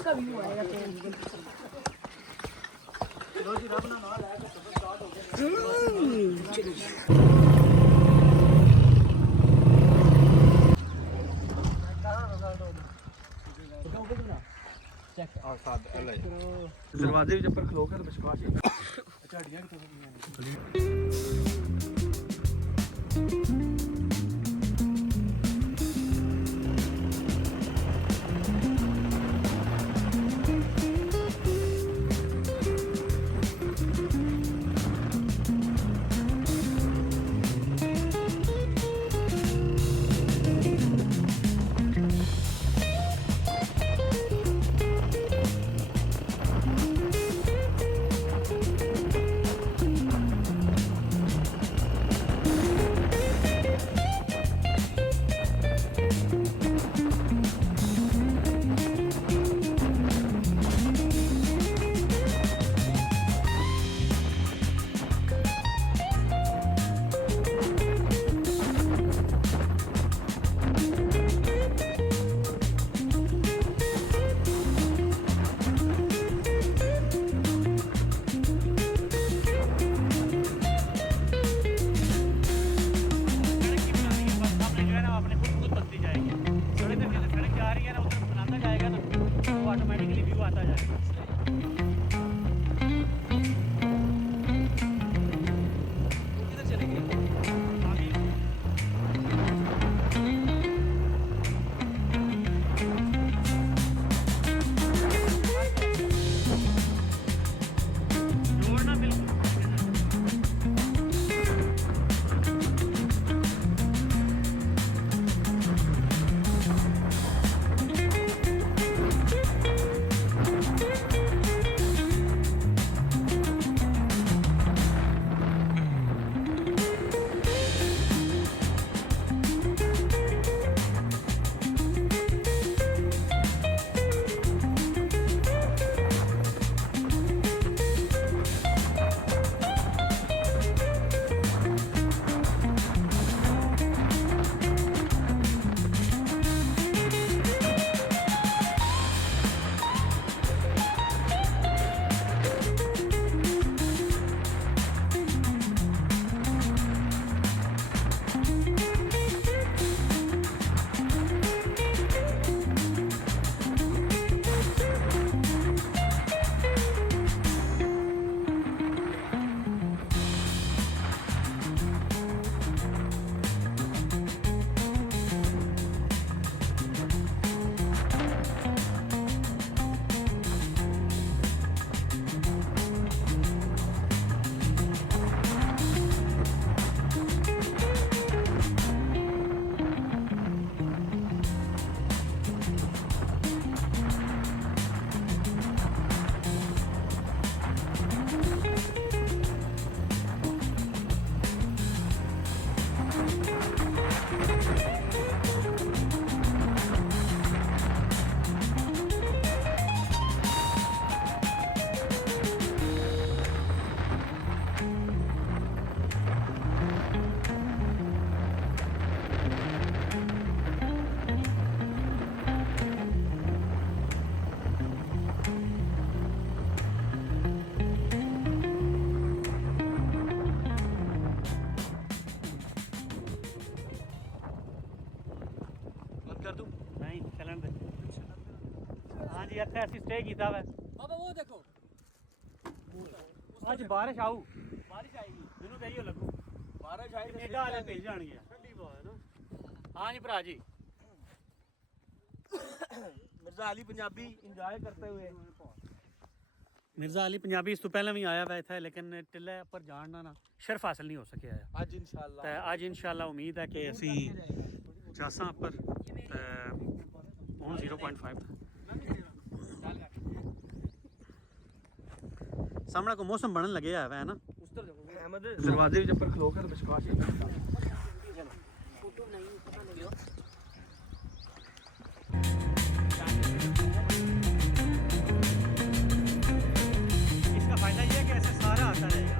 इसका व्यू आएगा तो दरवाजे भी जब खलो कर विश्वास ऑटोमेटिकली व्यू आता जाएगा। किधर चलेंगे? जोड़ना बिल्कुल कर दूं नहीं चलन दे। हाँ जी इतने असं स्टे किया वा बाबा वो देखो आज बारिश आऊ बारिश आएगी मैनू तो इहो लगू बारिश आई कनेडा वाले भेज जाएंगे ठंडी हवा है ना। हाँ जी भरा जी मिर्जा अली पंजाबी इंजॉय करते हुए मिर्जा अली पंजाबी इस तो पहले भी आया हुआ इतना लेकिन टिल्ले पर जान ना शर्फ हासिल नहीं हो सके आज इंशाल्लाह आज इंशाल्लाह उम्मीद है कि असी जासा पर हूँ 0.5 सामने को मौसम बनने लगे है ना दरवाजे भी पर खलो कर विश्वास इसका फायदा ये है कि ऐसे सारा आता रहेगा।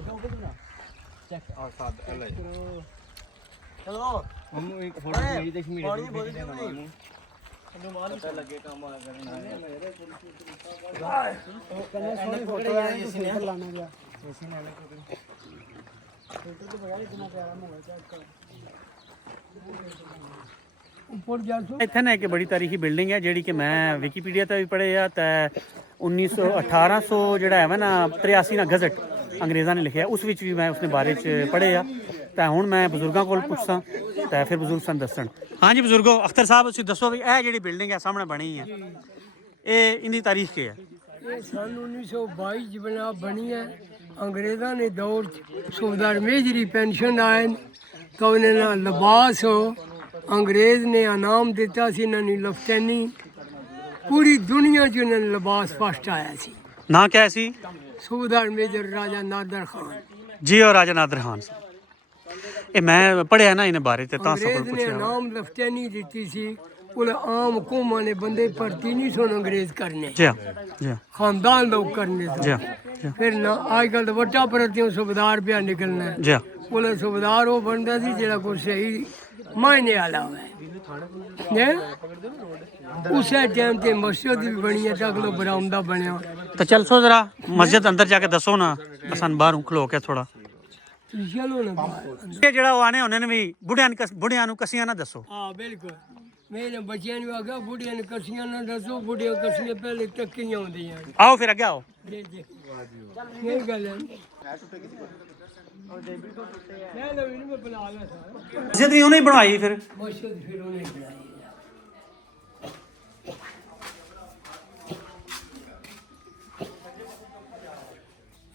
चेक और साथ अलग चलो हम एक फोटो भेज दे मीडिया पे भेज देना मामू पता लगे काम आ करना है सोनी फोटो है ये सीने लाना गया ऐसे ने अलग फोटो तो भैया इतना प्यारा मोबाइल चेक ऊपर जा सो ਇੱਥੇ ਨਾ ਇੱਕ ਬੜੀ ਤਾਰੀਖੀ ਬਿਲਡਿੰਗ ਹੈ ਜਿਹੜੀ ਕਿ ਮੈਂ ਵਿਕੀਪੀਡੀਆ ਤੇ ਵੀ ਪੜ੍ਹਿਆ ਤੇ 1800 ਜਿਹੜਾ ਹੈ ਨਾ 83 ਨਾ ਗਜ਼ਟ ਅੰਗਰੇਜ਼ਾਂ ਨੇ ਲਿਖਿਆ ਉਸ ਵਿੱਚ ਵੀ ਮੈਂ ਉਸਨੇ ਬਾਰੇ ਚ ਪੜ੍ਹਿਆ ਤਾਂ ਹੁਣ ਮੈਂ ਬਜ਼ੁਰਗਾਂ ਕੋਲ ਪੁੱਛਾਂ ਤਾਂ ਫਿਰ ਬਜ਼ੁਰਗ ਸਾਨੂੰ ਦੱਸਣ ਹਾਂਜੀ ਬਜ਼ੁਰਗੋ ਅਖਤਰ ਸਾਹਿਬ ਤੁਸੀਂ ਦੱਸੋ ਵੀ ਇਹ ਜਿਹੜੀ ਬਿਲਡਿੰਗ ਹੈ ਸਾਹਮਣੇ ਬਣੀ ਹੈ ਇਹ ਇਹਦੀ ਤਾਰੀਖ ਕੀ ਹੈ ਇਹ ਸਨ 1922 ਚ ਬਣੀ ਹੈ ਅੰਗਰੇਜ਼ਾਂ ਨੇ ਦੌਰ ਚ ਸੂਬੇਦਾਰ ਮੇਜਰੀ ਪੈਨਸ਼ਨ ਆਏ ਤਾਂ ਉਹਨਾਂ ਨਾਲ ਲਿਬਾਸ ਹੋ ਅੰਗਰੇਜ਼ ਨੇ ਇਨਾਮ ਦਿੱਤਾ ਸੀ ਇਹਨਾਂ ਨੂੰ ਲਫਟੈਨੀ ਪੂਰੀ ਦੁਨੀਆ 'ਚ ਉਹਨਾਂ ਨੂੰ ਲਿਬਾਸ ਫਸਟ ਆਇਆ ਸੀ ਨਾਂ ਕਿਆ ਸੀ ਸੂਬੇਦਾਰ ਮੇਜਰ ਰਾਜਾ ਨਾਦਰ ਖਾਨ ਜੀ ਔਰ ਰਾਜਾ ਨਾਦਰ ਖਾਨ ਇਹ ਮੈਂ ਪੜ੍ਹਿਆ ਨਾ ਇਹਨਾਂ ਬਾਰੇ ਤੇ ਤਾਂ ਸਭ ਅੰਗਰੇਜ਼ ਨੇ ਪੁੱਛਿਆ ਇਨਾਮ ਲਫਟੈਨੀ ਦਿੱਤੀ ਸੀ ਉਹ ਆਮ ਕੌਮਾਂ ਨੇ ਬੰਦੇ ਭਰਤੀ ਨਹੀਂ ਸੁਣ ਅੰਗਰੇਜ਼ ਕਰਨੇ ਜੀ ਜੀ ਖਾਨਦਾਨ ਲੋਕ ਕਰਨੇ ਜੀ ਸੀ ਫਿਰ ਨਾ ਅੱਜ ਕੱਲ੍ਹ ਤਾਂ ਵੱਟਾ ਪ੍ਰਤਿਓ ਸੂਬੇਦਾਰ ਪਿਆ ਨਿਕਲਣਾ ਜੀ ਉਹ ਸੂਬੇਦਾਰ ਉਹ ਬਣਦਾ ਸੀ ਜਿਹੜਾ ਕੋਈ ਸਹੀ ਮਾਇਨੇ ਵਾਲਾ ਹੋਵੇ ਨੇ ਉਸੇ ਟਾਈਮ ਤੇ ਮਸਜਿਦ ਵੀ ਬਣੀ ਹੈ ਤੱਕ ਲੋ ਬਰਾਮਦਾ ਬਣਿਆ ਤਾਂ ਚੱਲ ਸੋ ਜਰਾ ਮਸਜਿਦ ਅੰਦਰ ਜਾ ਕੇ ਦੱਸੋ ਨਾ ਸਾਨੂੰ ਬਾਹਰੋਂ ਖਲੋ ਕੇ ਥੋੜਾ ਚਲੋ ਨਾ ਇਹ ਜਿਹੜਾ ਉਹ ਆਨੇ ਉਹਨਾਂ ਨੇ ਵੀ ਬੁੜਿਆਂ ਨੂੰ ਕਸੀਆਂ ਨਾ ਦੱਸੋ ਹਾਂ ਬਿਲਕੁਲ ਮੇਰੇ ਬੱਚਿਆਂ ਨੂੰ ਆਖਿਆ ਬੁੜੀਆਂ ਨੂੰ ਕਸੀਆਂ ਨਾ ਦੱਸੋ ਬੁੜੀਆਂ ਕਸੀਆਂ ਪਹਿਲੇ ਟੱਕੀਆਂ ਹੁੰਦੀਆਂ ਆਓ ਫਿਰ ਅੱਗੇ ਆਓ ਜੀ ਜੀ ਇਹ ਗੱਲ ਹੈ ਮੈਂ ਤਾਂ ਇਹਨੂੰ ਬਣਾ ਲਿਆ ਸਾਰਾ ਮਸਜਿਦ ਵੀ ਉਹਨੇ ਹੀ ਬਣਾਈ ਫਿਰ ਮਸਜਿਦ ਫਿਰ ਉਹਨੇ ਬਣਾਈ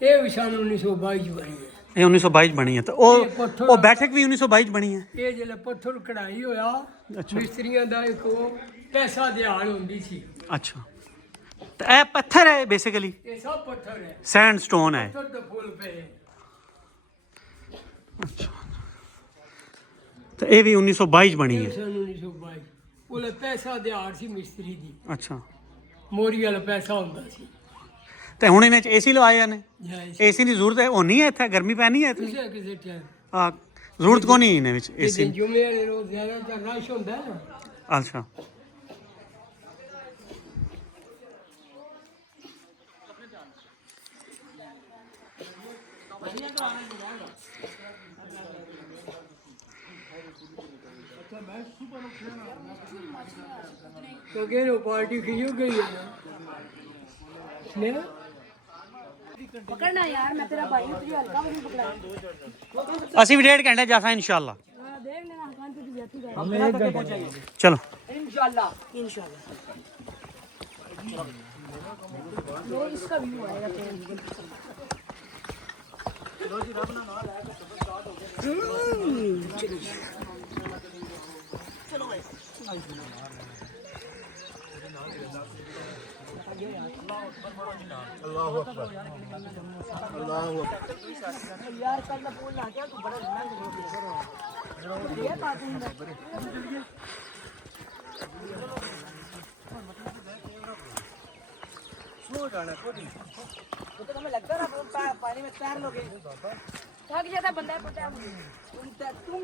ਇਹ ਵੀ ਸਾਨੂੰ 1922 ਚ ਬਣੀ ਹੈ ਇਹ 1922 ਚ ਬਣੀ ਹੈ ਤਾਂ ਉਹ ਬੈਠਕ ਵੀ 1922 ਚ ਬਣੀ ਹੈ ਇਹ ਜਿਹੜਾ ਪੱਥਰ ਕਢਾਈ ਹੋਇਆ ਮਿਸਤਰੀਆਂ ਦਾ ਇੱਕ ਉਹ ਪੈਸਾ ਦਿਹਾੜ ਹੁੰਦੀ ਸੀ ਅੱਛਾ ਤਾਂ ਇਹ ਪੱਥਰ ਹੈ ਬੇਸਿਕਲੀ ਇਹ ਸਭ ਪੱਥਰ ਹੈ ਸੈਂਡਸਟੋਨ ਹੈ ਪੱਥਰ ਤੋਂ ਫੁੱਲ ਪਏ ਅੱਛਾ ਤਾਂ ਇਹ ਵੀ 1922 ਚ ਬਣੀ ਹੈ ਸਾਨੂੰ 1922 ਉਹਲੇ ਪੈਸਾ ਦਿਹਾੜ ਸੀ ਮਿਸਤਰੀ ਦੀ ਅੱਛਾ ਮੋਰੀ ਵਾਲਾ ਪੈਸਾ ਹੁੰਦਾ ਸੀ ਤੇ ਹੁਣ ਇਹਨਾਂ ਚ ਏਸੀ ਲਵਾਏ ਨੇ ਜਾਇਜ਼ ਏਸੀ ਦੀ ਜ਼ਰੂਰਤ ਹੈ ਹੋਣੀ ਹੈ ਇੱਥੇ ਗਰਮੀ ਪੈਣੀ ਹੈ ਇਤਨੀ ਕਿਸੇ ਟਾਈਮ ਆ ਜ਼ਰੂਰਤ ਕੋ ਨਹੀਂ ਇਹਨਾਂ ਵਿੱਚ ਇਹ ਏਸੀ ਜੁਮੇ ਵਾਲੇ ਰੋਜ਼ ਜ਼ਿਆਦਾ ਰਸ਼ ਹੁੰਦਾ ਨਾ ਅੱਛਾ तो कह रहे पार्टी खियो गई है ना पकड़ना यार मैं तेरा भाई हूं तुझे हल्का नहीं पकड़ा ਅਸੀਂ ਵੀ 1.5 घंटे जासा इंशाल्लाह हां देख लेना हकान तुझे जाती है हमें एक घंटा चाहिए चलो इंशाल्लाह इंशाल्लाह ये इसका व्यू आएगा चलो भाई अल्लाहु अकबर अल्लाहु यार कल मैं बोलना क्या तू बड़ा महंगा ये बात है स्लो जाना कोई वो तो हमें लगता है ना पानी में तैर लोगे थक जाता बंदा पता तुम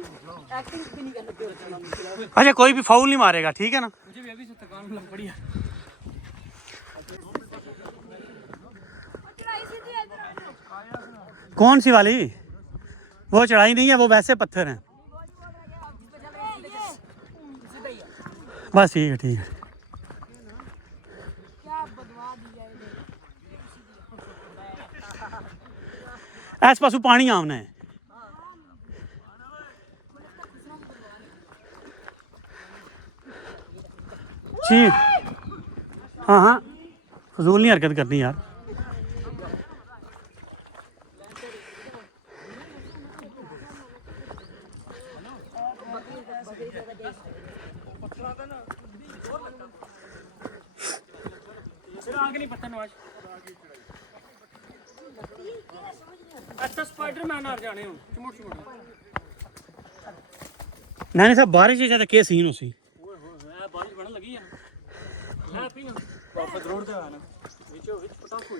एक्टिंग भी नहीं कर सकते अच्छा कोई भी फाउल नहीं मारेगा ठीक है ना मुझे भी अभी से थकान लग पड़ी है कौन सी वाली वो चढ़ाई नहीं है वो वैसे पत्थर हैं बस ठीक है आस पास पानी आना है जी हाँ हाँ फजूल नहीं हरकत करनी यार नानी साहब बारिश ही ज्यादा के सीन उसी बारिश बनने लगी है ना अपनी वापस रोड पे आना नीचे विच पटाखो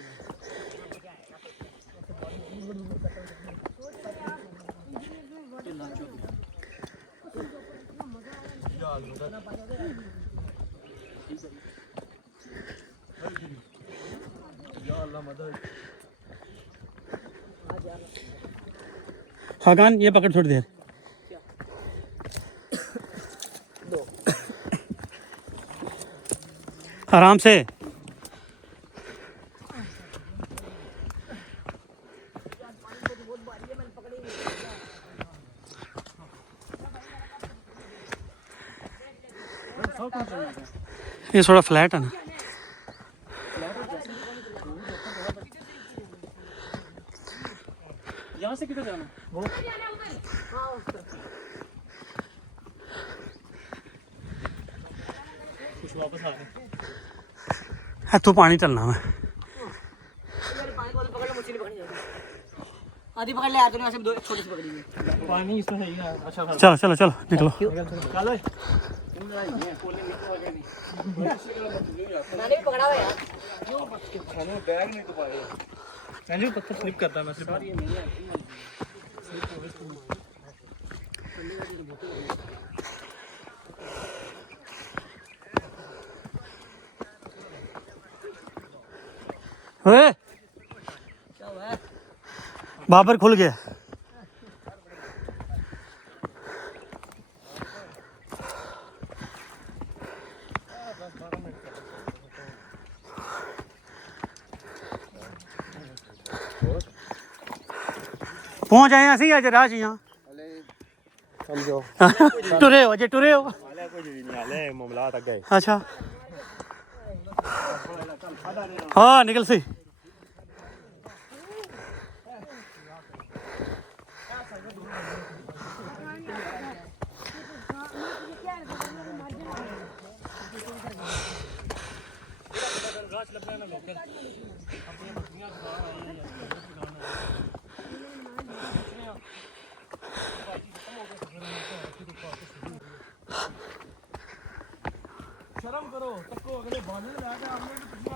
खाकान ये पकड़ थोड़ी देर। आराम से। ये थोड़ा फ्लैट है ना। यहाँ से किधर जाना? कुछ वापस आ रहे। तू पानी चलना है। आधी पकड़ ले यार, तूने वैसे दो छोटी सी पकड़ी है। पानी इसमें है ही है। अच्छा चलो चलो चलो निकलो। चलो मैंने भी पकड़ा हुआ है यार। बैग नहीं तो पाए। संजू पत्थर स्लिप करता है, मैं स्लिप क्या हुआ है? बाबर खुल गया। पहुंच आए असं अज राह च समझो टुरे हो अजे टुरे हो। मामलात आ गए। अच्छा हाँ निकल सी।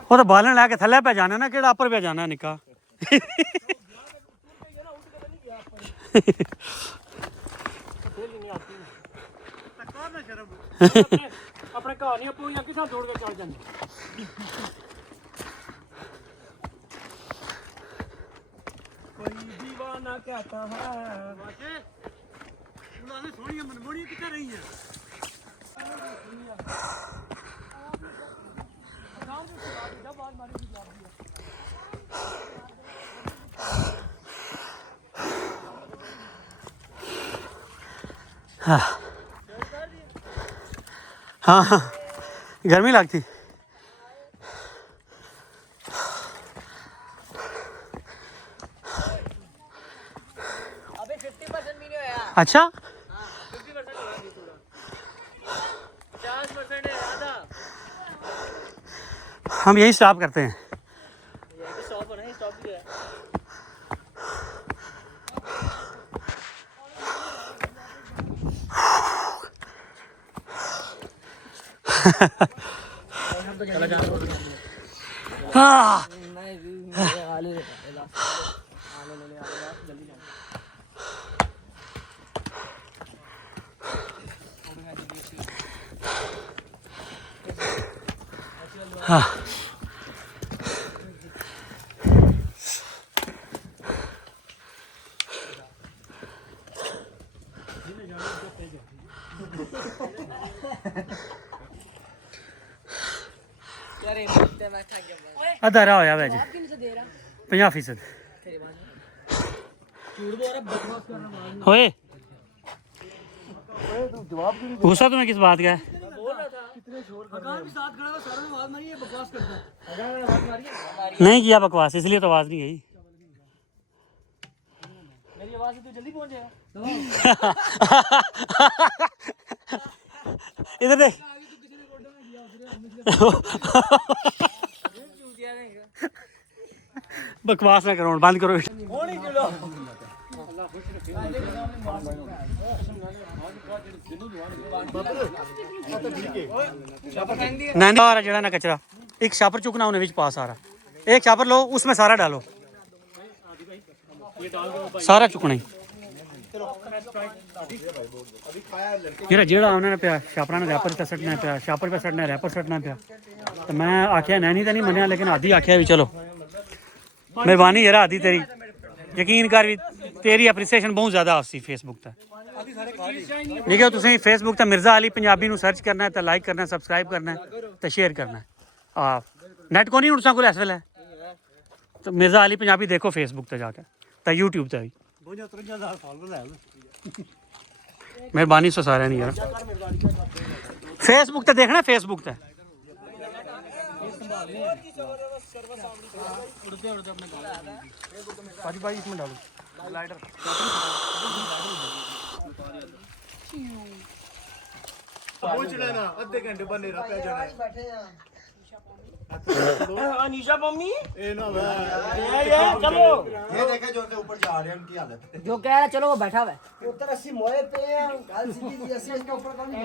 वो तो बालन लैके थले पे जाना ना, केड़ा उपर पे जाना निका। अपने कहानियां पूरी किस दौड़ के चल जाने। कोई दीवाना कहता है सोनिया मनमोनी कितना रही है। हाँ हाँ गर्मी लगती। अबे 50% भी नहीं होया। अच्छा 50% हुआ भी पूरा। 50% है आधा। हम यही स्टॉप करते हैं। ये तो स्टॉप है ना, स्टॉप भी है। हाँ नहीं मेरे हाल ही जल्दी हाँ यार ये मुझे मैं थक गया। अद्धा रहा होया वैज आप किन से दे रहा? 50%। तेरे बाद झूठ बोल रहा, बकवास कर रहा है। होए गुस्सा तुम्हें किस बात का है? बोल रहा था कितने शोर कर रहा है। भी साथ खड़ा था, सारों ने आवाज मारी है, बकवास करता है। अगर आवाज मारी है नहीं किया बकवास, इसलिए तो आवाज़ नहीं गई। मेरी आवाज से तू जल्दी पहुंच जाएगा। इधर देख। बकवास ना करो, बंद करो। नहीं आ रहा जड़ा ना कचरा, एक छापर चुकना उन्हें पा सारा, एक छापर लो उसमें सारा डालो। ਸਾਰਾ ਚੁੱਕਣਾ ਹੀ ਜਿਹੜਾ ਉਹਨਾਂ ਨੇ ਪਿਆ ਛਾਪਰਾਂ ਨੇ ਰੈਪਰ ਤੇ ਸੱਟਣਾ ਪਿਆ, ਛਾਪਰ पे सटना रैपर सटना ਪਿਆ। ਤੇ ਮੈਂ ਆਖਿਆ ਨੈਣੀ ਤਾਂ ਨਹੀਂ ਮੰਨਿਆ, ਲੇਕਿਨ ਆਦੀ ਆਖਿਆ ਵੀ ਚਲੋ ਮਿਹਰਬਾਨੀ ਯਾਰ ਆਦੀ ਤੇਰੀ, ਯਕੀਨ ਕਰ ਵੀ ਤੇਰੀ ਐਪਰੀਸੀਏਸ਼ਨ ਬਹੁਤ ਜ਼ਿਆਦਾ ਆਸੀ ਫੇਸਬੁੱਕ ਤੇ। ਦੇਖੋ ਤੁਸੀਂ ਫੇਸਬੁੱਕ ਤੇ ਮਿਰਜ਼ਾ ਅਲੀ ਪੰਜਾਬੀ ਨੂੰ ਸਰਚ ਕਰਨਾ ਤੇ ਲਾਈਕ ਕਰਨਾ, ਸਬਸਕ੍ਰਾਈਬ ਕਰਨਾ ਤੇ ਸ਼ੇਅਰ ਕਰਨਾ। ਆ ਨੈਟ ਕੋ ਨਹੀਂ ਹੁਣ ਕੋਲ ਇਸ ਵੇਲੇ ਤੇ ਮਿਰਜ਼ਾ ਅਲੀ ਪੰਜਾਬੀ ਦੇਖੋ ਫੇਸਬੁੱਕ ਤੇ ਜਾ ਕੇ ਤੇ YouTube ਤੇ ਵੀ। ਮਿਹਰਬਾਨੀ ਸੋ ਸਾਰਿਆਂ ਦੀ ਯਾਰ ਫੇਸਬੁੱਕ ਤੇ ਦੇਖਣਾ, ਫੇਸਬੁੱਕ ਤੇ ਭਾਜੀ इसमें डालो लाइटर पहुंच लेना आधे घंटे बने रहा पे जाना अनीशा मम्मी ए ना ये चलो ये देखे जो ऊपर जा रहे हैं उनकी हालत जो कह रहा है चलो वो बैठा हुआ है। ਉੱਤਰ ਅਸੀਂ ਮੋਏ ਪਏ ਆ ਗੱਲ ਸਿੱਧੀ ਜੀ ਅਸੀਂ इसके ऊपर कभी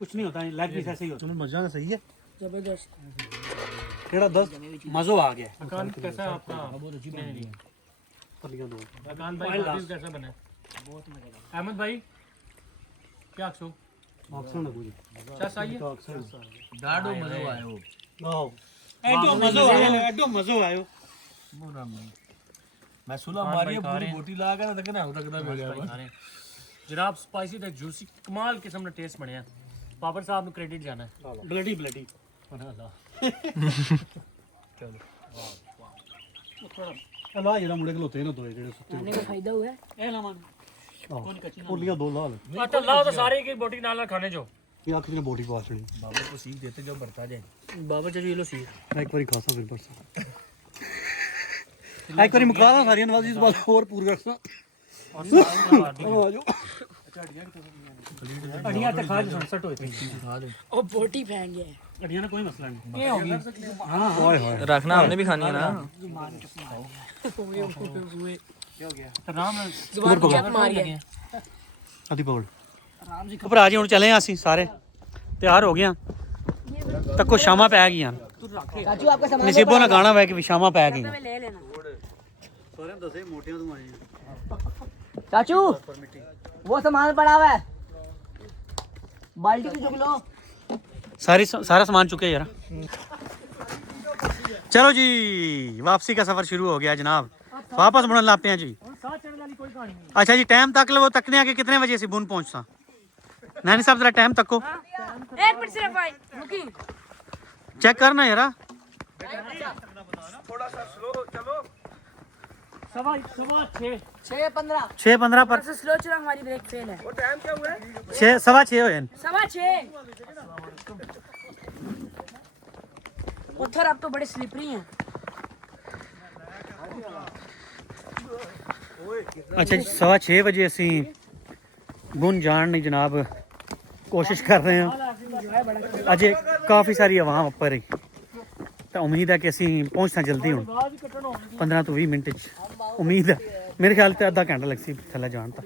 कुछ नहीं होता, लाइफ भी ऐसे ही होता है। मजा सही है जबरदस्त केड़ा 10 मज़ो आ गया। मकान कैसा है आपका? बहुत अच्छी बनी है। मकान भाई हाफिज कैसा बना है? बहुत मजेदार। अहमद भाई क्या अक्सो? क्या सही है? डाडो मजो आयो मज़ो आयो। मैं सुला मारी पूरी बोटी ला के ना तकना हो तकदा मिल गया जनाब स्पाइसी ते जूसी कमाल किस्म का टेस्ट बनया। पापड़ साहब ਨੂੰ ਕ੍ਰੈਡਿਟ ਜਾਣਾ ਹੈ। ब्लडी ब्लडी ਲਾ ਜਿਹੜਾ ਮੁੰਡੇ ਖਲੋਤੇ ਨੇ ਦੋਏ ਜਿਹੜੇ ਸੁੱਤੇ खाने का फायदा हुआ है। ਇਹ ਲਾਵਾਂ ਪੁੱਲੀਆਂ ਦੋ ਲਾ ਲੈ ਅੱਛਾ ਲਾਓ ਤਾਂ ਸਾਰੇ ਕੀ ਬੋਟੀ ਨਾਲ ਖਾਣੇ ਜੋ ਇਹ ਅੱਖ ਨੇ ਬੋਡੀ ਪਾ ਛੜੀ। बाबा को सीख देते जो बढ़ता जाए ਬਾਬਾ ਜੀ ਲੋ ਸੀ ਇੱਕ ਵਾਰੀ ਖਾਸਾ ਫਿਰ ਪਰਸਾ ਇੱਕ ਵਾਰੀ ਮੁਕਾਦਾ ਸਾਰੀਆਂ ਨਵਾਜ਼ੀ ਇਸ ਬਾਅਦ ਹੋਰ ਪੂਰ ਕਰਸਾ ਆ ਜਾਓ ਅੜੀਆਂ ਤੇ ਖਾਜ ਸੰਸਟ ਹੋਏ थे। और बोटी फेंक गया है। अड़ियाँ ना कोई मसला नहीं। ਇਹ ਹੋ ਗਈ रखना हमने भी खानी है ना। ਆਰਾਮ ਨਾਲ जुबान को जब मार गया आदि पकड़ भरा जी, हुण चले हाँ असीं सारे तैयार हो गए हैं। तक शामा पै गई चाचू आपका सामान नसीबों ने गाना वै कि शामा पै गई में ले लेना। चाचू वो सामान पड़ा हुआ है, बाल्टी की चुक लो। सारा सामान चुके यार। चलो जी वापसी का सफर शुरू हो गया जनाब, वापस मुड़न लाते हैं जी। अच्छा जी टाइम तक लो, तकने आके कितने बजे से बुन पहुंचता नैनी साहब जरा टाइम तको एक मिनट सिर्फ भाई रुकी। चेक करना यार। सवा 6 6:15 6:15 पर स्लो चला, हमारी ब्रेक फेल है। 6:15 होए 6:15 पत्थर अब तो बड़े स्लिपरी हैं। अच्छा जी 6:15 बजे असी गुन जान नहीं जनाब कोशिश कर रहे हैं। अजे काफ़ी सारी आवाम उपर ही तो उम्मीद है कि असी पहुंचना जल्दी हूँ 15 तो 20 मिनट उम्मीद है। मेरे ख्याल से आधा घंटा लगसी थले जान तक।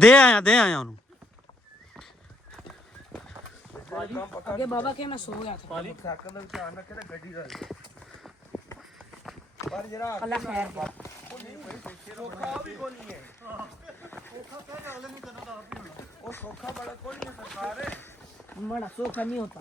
दे आया उन्होंने आगे बाबा के मैं सो गया था। अल्लाह खैर करे। बड़ा सोखा नहीं होता।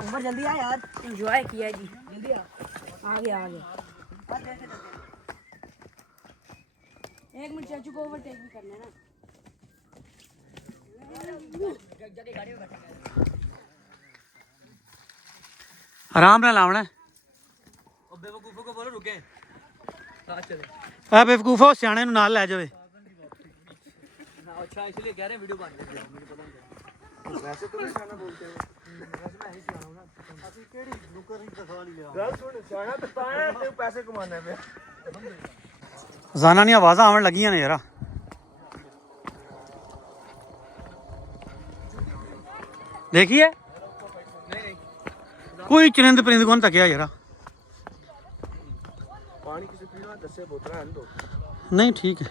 उमर जल्दी आ यार, एंजॉय किया जी। जल्दी आ, आगे आगे। एक मिनट चाचू को ओवरटेक भी करना है ना। आराम ਨਾਲ लावना है। बेवकूफों को बोलो रुके साथ चले। आ बेवकूफो सियाने ਨੂੰ ਨਾਲ ਲੈ ਜਾਵੇ। अच्छा इसलिए कह रहे हैं वीडियो बन रही है, मुझे पता नहीं। वैसे तो नहीं सियाना बोलते हो, वैसे मैं ही सियाना हूं ना। असली केड़ी नुकर ही दिखा लिया गल सुन सियाना तो पाया ते पैसे कमाने पे ਜ਼ਾਨਾ ਦੀਆਂ ਆਵਾਜ਼ਾਂ ਆਉਣ ਲੱਗੀਆਂ ਨੇ ਯਾਰ। देखिए कोई चरिंद परिंद कौन तकिया यार। पानी किसी पीना 10 बोतल है दो। नहीं ठीक है।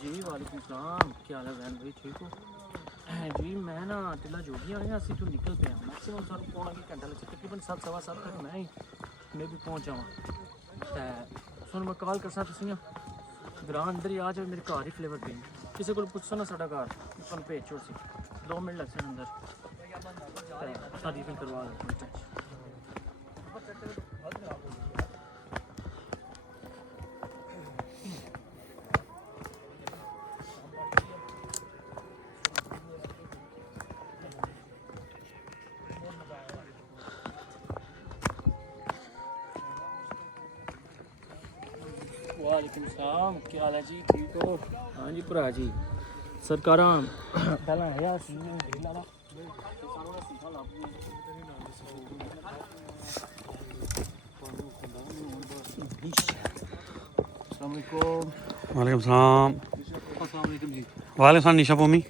जी वालेकुम सलाम, क्या हाल है जैन भाई, ठीक हो? जी मैं ना टिला जोगियां आया, ਅਸੀਂ ਤੋਂ ਨਿਕਲ ਪਿਆ ਮੈਕਸਿਮਮ ਸਾਨੂੰ ਪੌਣਾ ਕਿ ਘੰਟਾ ਲੱਗੇ, ਤਕਰੀਬਨ 7:15 ਤੱਕ ਮੈਂ ਵੀ ਪਹੁੰਚ ਜਾਵਾਂ। ਤੇ ਸੁਣ ਮੈਂ ਕਾਲ ਕਰਸਾਂ, ਤੁਸੀਂ ਨਾ ਗਰਾਂ ਅੰਦਰ ਹੀ ਆ ਜਾਓ, ਮੇਰੇ ਘਰ ਹੀ ਫਲੇਵਰ ਪੀਣ ਕਿਸੇ ਕੋਲ ਪੁੱਛੋ ਨਾ ਸਾਡਾ ਘਰ ਤੁਹਾਨੂੰ ਭੇਜ ਛੋੜ ਸੀ 2 ਮਿੰਟ ਲੱਗਦੇ ਅੰਦਰ ਤੇ ਸਾਡੀ ਵੀ ਕਰਵਾ ਲਓ। वालेकुम सलाम, क्या हाल है जी, ठीक हो? हाँ जी भरा जी, सरकारां पहला है यार वालेकुम सलाम। वालेकुम सलाम निशा पोमी।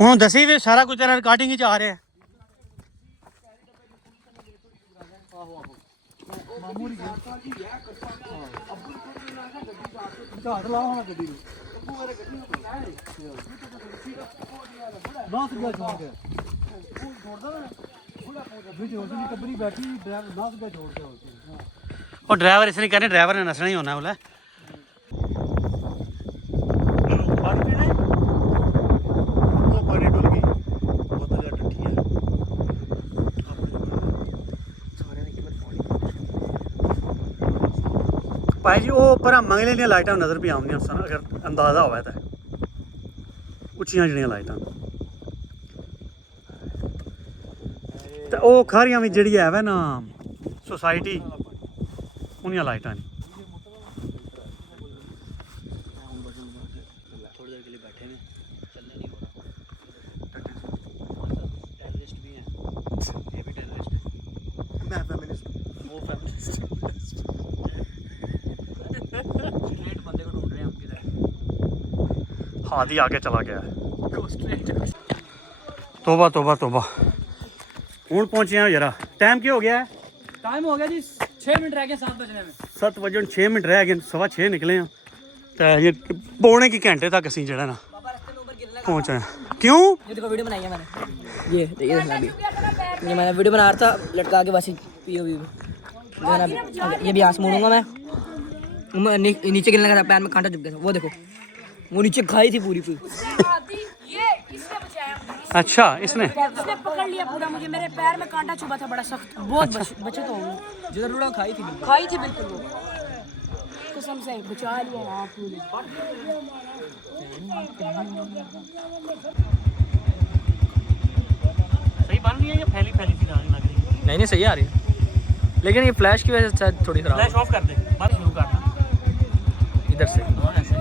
ਹੁਣ ਦੱਸੀ ਵੀ ਸਾਰਾ ਕੁਝ ਤੇਰਾ ਰਿਕਾਰਡਿੰਗ ਵਿੱਚ ਆ ਰਿਹਾ। ਝਾੜ ਲਾ ਹੋਣਾ ਗੱਡੀ ਨੂੰ। ਨਾਸ ਗਿਆ ਛੋੜ ਕੇ ਉਹ ਛੋੜਦਾ ਨਾ ਵਿੱਚ ਉਹਦੀ ਕੰਪਨੀ ਬੈਠੀ ਡਰਾਈਵਰ ਨਾਸ ਗਿਆ ਛੋੜ ਕੇ ਉਹ ਡਰਾਈਵਰ ਇਸ ਨਹੀਂ ਕਰਨੇ, ਡਰਾਈਵਰ ਨੇ ਨਸਣਾ ਹੀ ਹੋਣਾ ਬੋਲੇ। ਪਾਣੀ ਪੀਣਾ ਹੈ ਉਹ ਪਾਣੀ ਡੁੱਲ ਗਈ ਬੋਤਲ ਜਾਂ ਟੱਟੀ ਹੈ ਭਾਈ ਜੀ ਉਹ ਪਰ ਮੰਗਲੇ ਦੀਆਂ ਲਾਈਟਾਂ ਨਜ਼ਰ ਵੀ ਆਉਂਦੀਆਂ ਸਨ, ਅਗਰ ਅੰਦਾਜ਼ਾ ਹੋਵੇ ਤਾਂ ਉੱਚੀਆਂ ਜਿਹੜੀਆਂ ਲਾਈਟਾਂ ਤੇ ਉਹ ਖਾਰੀਆਂ ਵੀ ਜਿਹੜੀ ਹੈ ਵਾ ਨਾ ਸੁਸਾਇਟੀ ਉਹਨੀਆਂ ਲਾਈਟਾਂ ਨੇ। थोड़ी देर के लिए बैठे हैं, चलने नहीं हो रहा। टेररिस्ट भी हैं, ये भी टेररिस्ट है। ਮੈਂ ਫੈਮਿਨਿਸਟ वो फेमिनिस्ट स्ट्रेट बंदे को ढूंढ रहे हैं हम किधर। हाथी आगे चला गया है। Go straight. तोबा तोबा तोबा। हूँ पहुँचे हैं जरा, टाइम क्या हो गया है? टाइम हो गया जी, 6 मिनट रह गए 7 बजने में। 7 ਵਜੇ 6 ਮਿੰਟ ਰਹਿ ਗਏ, 6:15 ਨਿਕਲੇ ਆ ਤੇ ਇਹ ਪੌਣੇ ਕੀ ਘੰਟੇ ਤੱਕ ਅਸੀਂ ਜਿਹੜਾ ਨਾ ਪਹੁੰਚ ਆਏ। क्यों? ये देखो वीडियो बनाई है मैंने, ये देखना अभी, ये मैंने वीडियो बना रहा था लटका के, बस पियो भी ये भी आँख मोड़ूंगा मैं नीचे गिरने लगा था, पैर में कांटा चुभ गया था, वो देखो वो नीचे खाई थी पूरी ये इसने बचाया, अच्छा इसने इसने पकड़ लिया पूरा मुझे, मेरे पैर में कांटा चुभा था बड़ा सख्त, बहुत बचे तो होंगे, जिधर रूड़ा खाई थी खाई थी बिल्कुल वो, कसम से बचा लिया यार पूरी। सही बन रही है या फैली फैली सी लग रही है? नहीं सही आ रही है, लेकिन ये फ्लैश की वजह से शायद थोड़ी खराब फ्लैश ऑफ कर दे, बंद शुरू करना इधर से। ऐसे